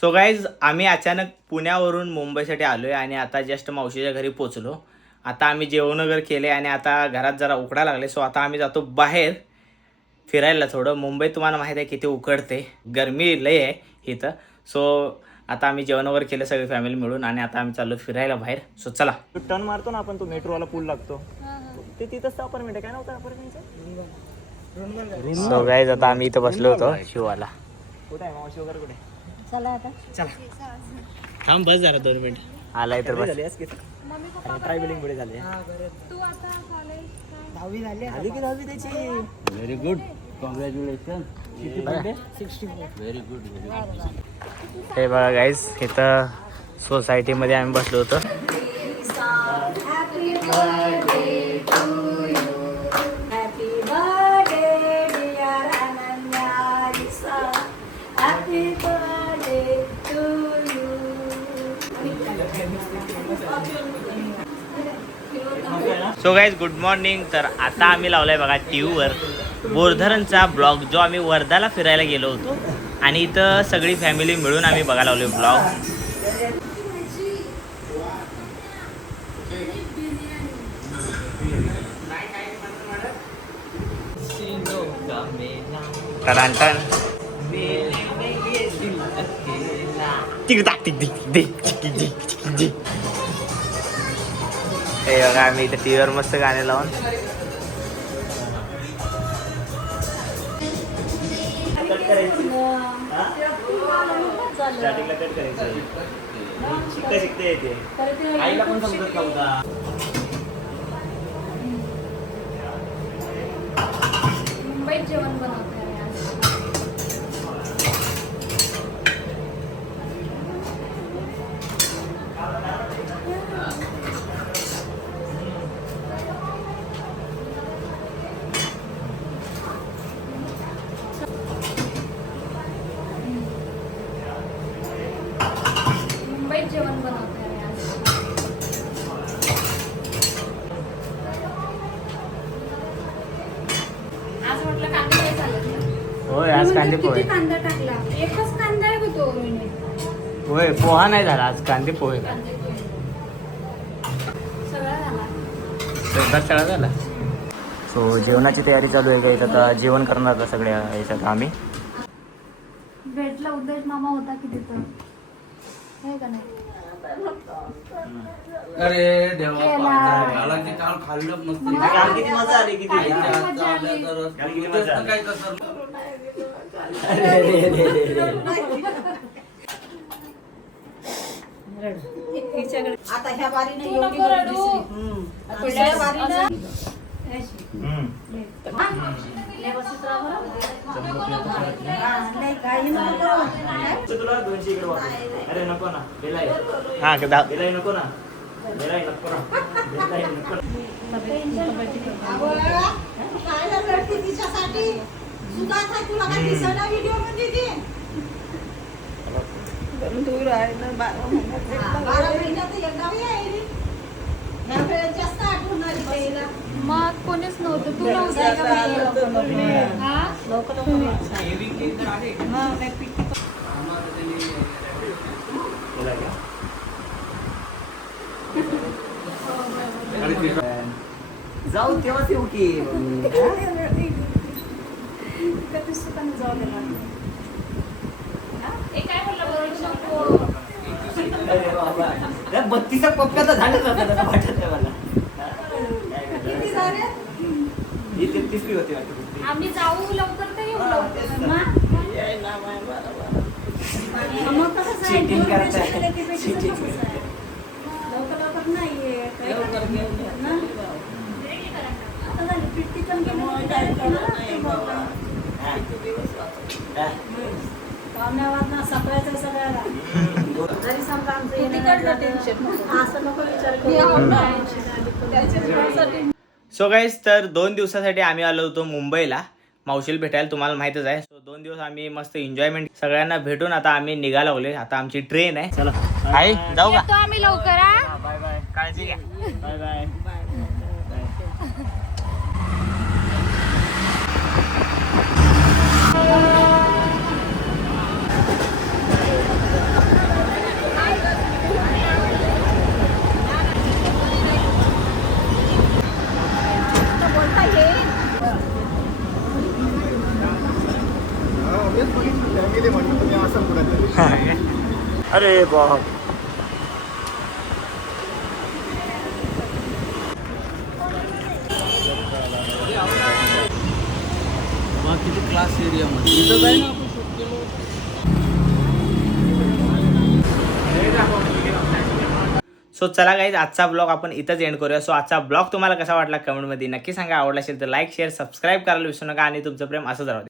So guys आम्ही अचानक पुण्यावरून मुंबईसाठी आलोय आणि आता जस्ट मावशीच्या घरी पोहोचलो. आता आम्ही जेवण वगैरे केले आणि आता घरात जरा उकडा लागले. सो आता आम्ही जातो बाहेर फिरायला थोडं. मुंबईत तुम्हाला माहिती आहे किती उकडते, गरमी लय आहे इथं. सो आता आम्ही जेवण वगैरे केलं सगळी फॅमिली मिळून आणि आता आम्ही चाललो फिरायला बाहेर. सो चला. टर्न मारतो ना आपण, तो मेट्रोवाला पूल लागतो ते तिथंच अपार्टमेंट आहे. काय नव्हतं अपार्टमेंटचं. सो गाईज आता आम्ही इथं बसलो होतो शिवाला. कुठे आहे मावशी वगैरे कुठे? चला आता चला थांब बस जरा 2 मिनिट. आलाय तर बस. ट्रायव्हलिंग पुढे झाले. तू आता कॉलेज 10वी झाली. आली की 10वी त्याची. Very good, congratulation. Very good. हे बघा गाईज इथं सोसायटीमध्ये आम्ही बसलो होतो. So guys good morning. तर आता आम्ही लावलाय बघा टीव्हीवर बोरधरणचा ब्लॉग, जो आम्ही वर्धाला फिरायला गेलो होतो आणि इथं सगळी फॅमिली मिळून आम्ही बघायला लावलोय ब्लॉग. टन हे बघा आम्ही इथं टीव्हीवर मस्त गाणे लावून शिकता येते. आईला पण समजत नव्हता. मुंबईत जेवण बनवते जेवण बनवते आज म्हटलं कांदे काय चालत. होय आज कांदे पोहे. कांदा टाकला, एकच कांदा आहे तो. होय पोहा नाही झाला आज, कांदे पोहे सगळा झाला. सो जेवणाची तयारी चालू आहे. का आता जेवण करणार का सगळ्या याच्यात आम्ही. भेटला उद्देश मामा होता की तिथं आहे का नाही. अरे देवा, मला ते काल खाल्लं मस्त. किती मजा आली, किती काय कसं. आता ह्या बारीने नको रडू. तुला 200 इकडे वापस. अरे नको ना बेलाई. हा बेलाई नको ना. बेलाई नको ना. बेलाई नको ना. काय लढते तिच्यासाठी. सुद्धा तुला काय दिसना व्हिडिओ मध्ये ती. दूर आहे ना 12 महिन्यात एकदा यायली. ह्या वेळेस जास्त आठवण आली त्याला. मग कोणीच नव्हतं. तू नव्हता का हा लोक जाऊ तेव्हाच येऊ की. काय बोलला बरोबर. 32 पप्प्या तर झालं वाटत नाही मला. किती झाले. ही 33 होती वाटत. आम्ही जाऊ लवकर तर येऊ लवकर. मग कसं चीटिंग करताय. लवकर नाहीये आता झाली पिट्टी पण पाहुण्यावर ना सगळ्याचं सगळ्याला जरी समजा आमचं टेन्शन असं नको विचार करू. सो गाईज तर 2 दिवसासाठी आम्ही आलो होतो मुंबईला मावशीला भेटायला. तुम्हाला माहितच आहे. सो 2 दिवस आम्ही मस्त एन्जॉयमेंट सगळ्यांना भेटून आता आम्ही निघाला लागलोय. आता आमची ट्रेन आहे. चला आई जाऊ का. आम्ही लवकर. Bye bye. काळजी घ्या. Bye bye. अरे बाप. किती क्लास एरिया मध्ये इथं जाय ना आपण शूट केलं. सो चला गाईज आजचा ब्लॉग आपण इथंच एंड करूया. सो आजचा ब्लॉग तुम्हाला कसा वाटला कमेंटमध्ये नक्की सांगा. आवडला असेल तर लाईक शेअर सबस्क्राईब करायला विसरू नका आणि तुमचं प्रेम असंच राहू दे.